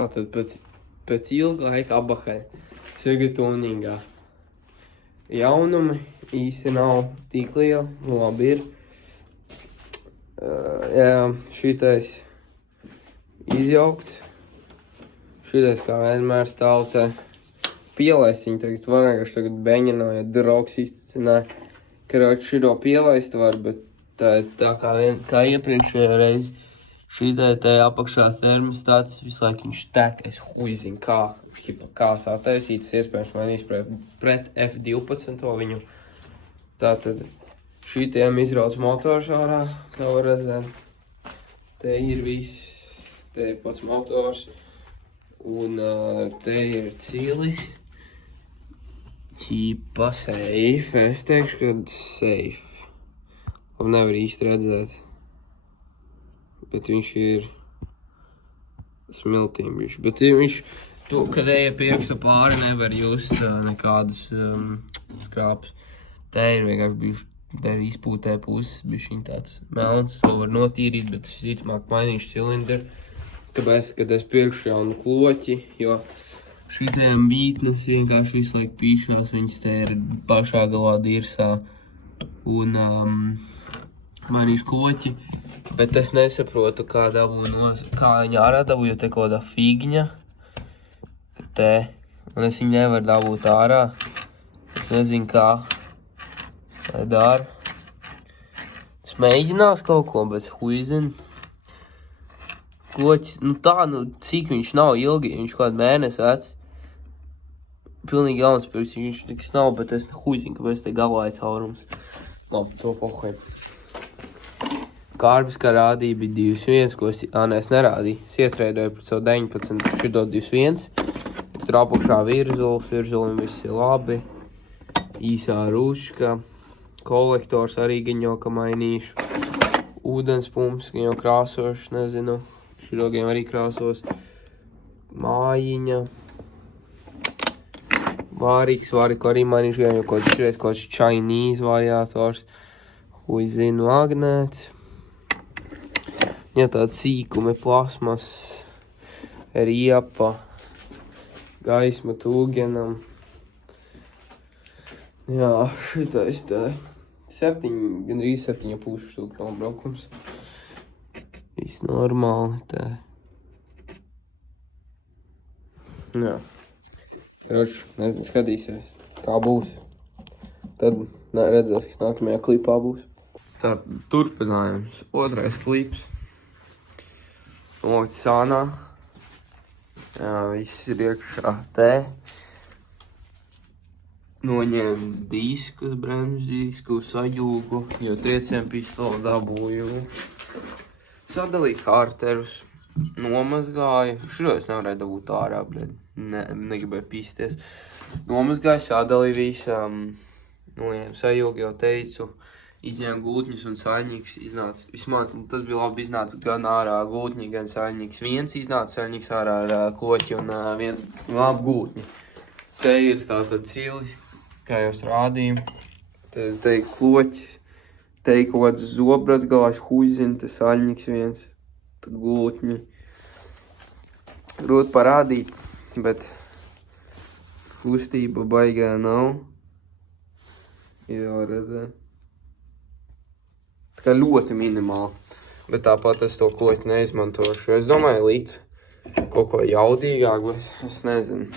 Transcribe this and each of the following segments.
Tātad pēc ilga laika apakaļ. Sirga tuningā. Jaunumi īsti nav tik lieli, labi ir. Šitais izjaukts. Šitais kā vienmēr stāv te. Pielaist viņu tagad varējuši, tagad beņināja, draugs izticināja. Karoči šito pielaist var, bet tā kā iepriekšējā reizi. Šitai te apakšā termostāts visu laiku viņš tek, es huizinu kā sataisītas, iespējams mainīs pret F12 viņu. Tātad šitiem izrauc motors ārā, kā var redzēt. Te ir viss, te ir pats motors un te ir cili. Ķipa safe, es teikšu, ka safe. Labi nevar īsti redzēt. Bet viņš ir smiltīm bišķi. Bet viņš, kad eja pirksta pāri, nevar just nekādus skrāpus. Te ir vienkārši bišķi, te ir izpūtē puses, bišķiņ tāds melns. To var notīrīt, bet es īcamāk mainīšu cilindru. Tāpēc, kad es pirkšu jaunu kloķi, jo šitiem vītnes vienkārši visu laiku pīšās, viņas te ir pašā galā dirsā. Un mainīšu kloķi. Bet es nesaprotu, kā viņa ārā dabū, jo te kāda figņa. Te. Un es viņu nevaru dabūt ārā. Es nezinu, kā. Lai dara. Es mēģinās kaut ko, bet huizinu. Kloķis, cik viņš nav ilgi, viņš kādu mēnesi vecs. Pilnīgi jauns pirks, viņš tiks nav, bet es huizinu, kāpēc te galāja caurums. Labi, to pohoj. Kārbis, kā rādīja, bija 2.1, ko es nerādīju. Es ietrēdoju par savu 19, šito 2.1. Tur apakšā virzulim viss ir labi. Īsā ruška. Kolektors arī gaņo, ka mainīšu. Ūdens pumps gaņo krāsošu, nezinu. Širogiem arī krāsos. Mājiņa. Vāriku arī mainīšu, gaņo kaut kāds Chinese variators. Huizinu magnēts. Ja tāda sīkumi, plasmas, riepa, gaisma tūgenam. Jā, šitais tā. Gandrīz 7,5 km braukums. Viss normāli tā. Jā. Karoči, nezinu, skatīsies, kā būs. Tad redzēs, kas nākamajā klipā būs. Tā, turpinājums. Otrais klips. Nolikt sānā. Jā, viss ir iekšā te. Noņēmu diskus, bremžu disku, sajūgu, jo triecienu pistoli dabūju. Sadalīju karterus, nomazgāju. Šito es nevarēju dabūt ārā, bet negribēju pisties. Nomazgāju, sadalīju visam. Noņēmu sajūgu, jau teicu. Izņēmu gultņus un saļņiks iznāca. Vismaz tas bija labi, iznāca gan ārā gultņi, gan saļņiks. Viens iznāca saļņiks ārā ar kloķi un viens labi gultņi. Te ir tātad cilis, kā jau es rādīju. Te ir kloķi. Te ir kaut kāds zobrats galāši huizina, te saļņiks viens. Tad gultņi. Grūti parādīt, bet kustība baigā nav. Jā, redzēt. Tā kā ļoti minimāli, bet tāpat es to kloķi neizmantošu. Es domāju, likt kaut ko jaudīgāk, bet es nezinu.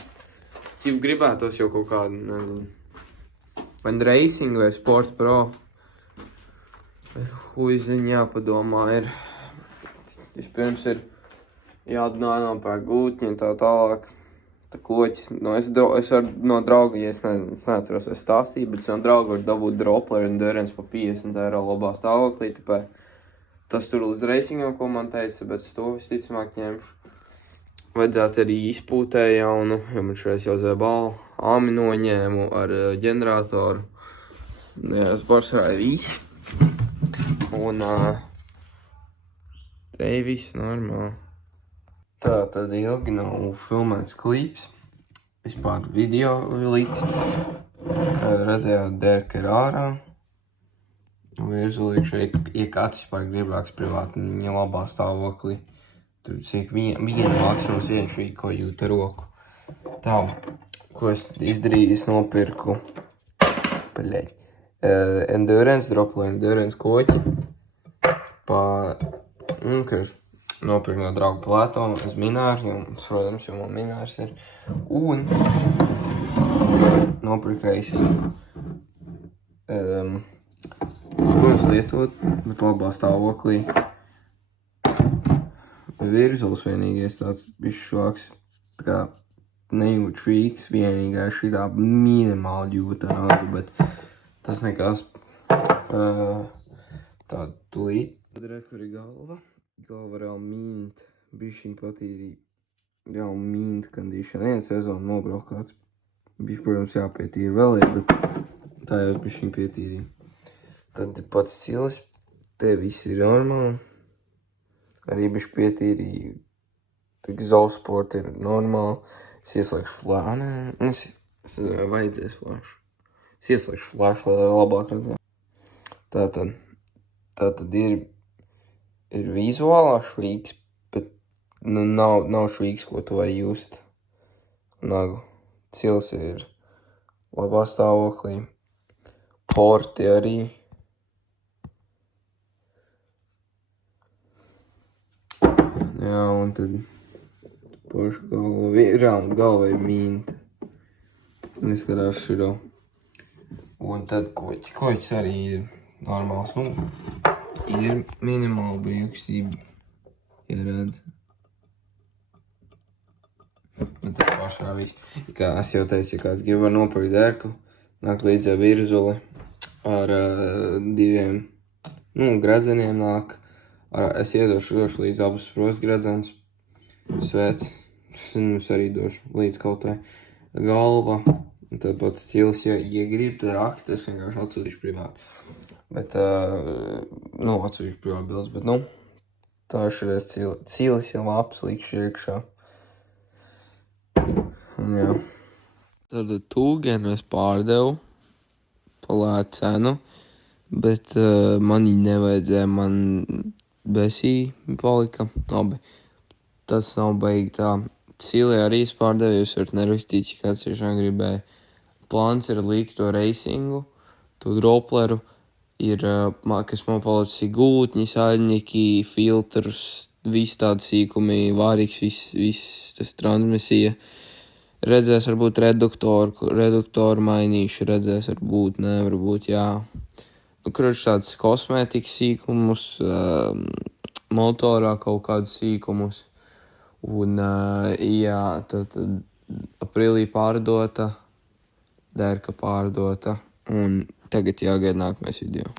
Cip gribētos jau kaut kādu, nezinu, vai racing vai Sport Pro. Bet huiziņ jāpadomā ir. Vispirms ir jādomā par gultņi un tā tālāk. Tā kloķis, es no drauga, ja es neatceros, vai stāstīju, bet no drauga var dabūt Dropler un Dörens pa 50 eiro labā stāvoklī, tāpēc tas tur līdz racingam, ko man teica, bet es to visticamāk ņemšu. Vajadzētu arī izpūtē jaunu, jo man šreiz jau zēbālu āmi noņēmu ar ģeneratoru. Jā, es pārsvarāju visi. Un te ir viss normāli. Tā tad ilgi nav filmēts klips, vispār video līdz, kā redzējāt, derka ir ārā. Virzulīkšu, ja kāds vispār gribāks privāti, viņa labā stāvoklī, tur cik viena maksimums viena švīka, ko jūt ar roku. Tā, ko es izdarīju, es nopirku, Endurance, Dropler Endurance koķi. Nopirku no drauga Platona uz Mināru, protams, jo man Minārs ir. Un nopirku Racing. Protams, lietot, bet labā stāvoklī. Virzulis vienīgais tāds bišķi švaks, tā kā nejūt švīks, vienīgā šitā minimāli jūta nagu, bet tas nekas. Tā tulīt. Rekur ir galva. Galva reāli mint, bišķiņ patīrīja. Reāli mint condition. Vienu sezonu nobraukāts. Bišķi, protams, jāpietīra vēl ir, bet tā jau bišķiņ pietīrīja. Tad pats cilis, te viss ir normāli. Arī bišķi pietīrīja. Exosport ir normāli. Es ieslēgšu flānu. Es nezinu, vai vajadzēs flāšu. Es ieslēgšu flāšu, lai labāk redzētu. Tātad ir vizuālā švīks, bet nav švīks, ko tu vari just. Nagu. Cils ir labā stāvoklī. Porti arī. Jā, un tad pošu galva ir mīnta. Neskatās širo. Un tad koķis arī ir normāls. Ir minimāla brīvkustība, ja redz. Bet tas pašā viss. Kā es jau teicu, ja kāds grib var nopirkt dērku, nāk līdz ar virzuli ar diviem, gredzeniem nāk. Es iedošu līdz abus prostgredzenus. Svēc. Es arī došu līdz kaut vai galva. Un tad pats cils, ja grib, tad raksta, es vienkārši atsūtīšu privāti. Bet, atsūtīšu privāti bildes, bet, tā šreiz cilis ir labs, likšu iekšā. Un, jā. Tad tūgenu es pārdevu pa lētu cenu, bet man viņi nevajadzēja, man besī palika. Labi, tas nav baigi tā. Cili arī es pārdevu, jūs varat nerakstīt, ja kāds tiešām gribēja. Plāns ir likt to racingu, to dropleru, kas man palicis gūtņi, saļņiki, filtrs, viss tādi sīkumi, vārīgs, viss tas transmisija. Redzēs varbūt reduktoru mainīšu, redzēs varbūt, nevarbūt, jā. Kruč tāds kosmētikas sīkumus, motorā kaut kādus sīkumus. Un, jā, tad aprīlī pārdota, dērka pārdota, un tagad jāgaida nākamais video.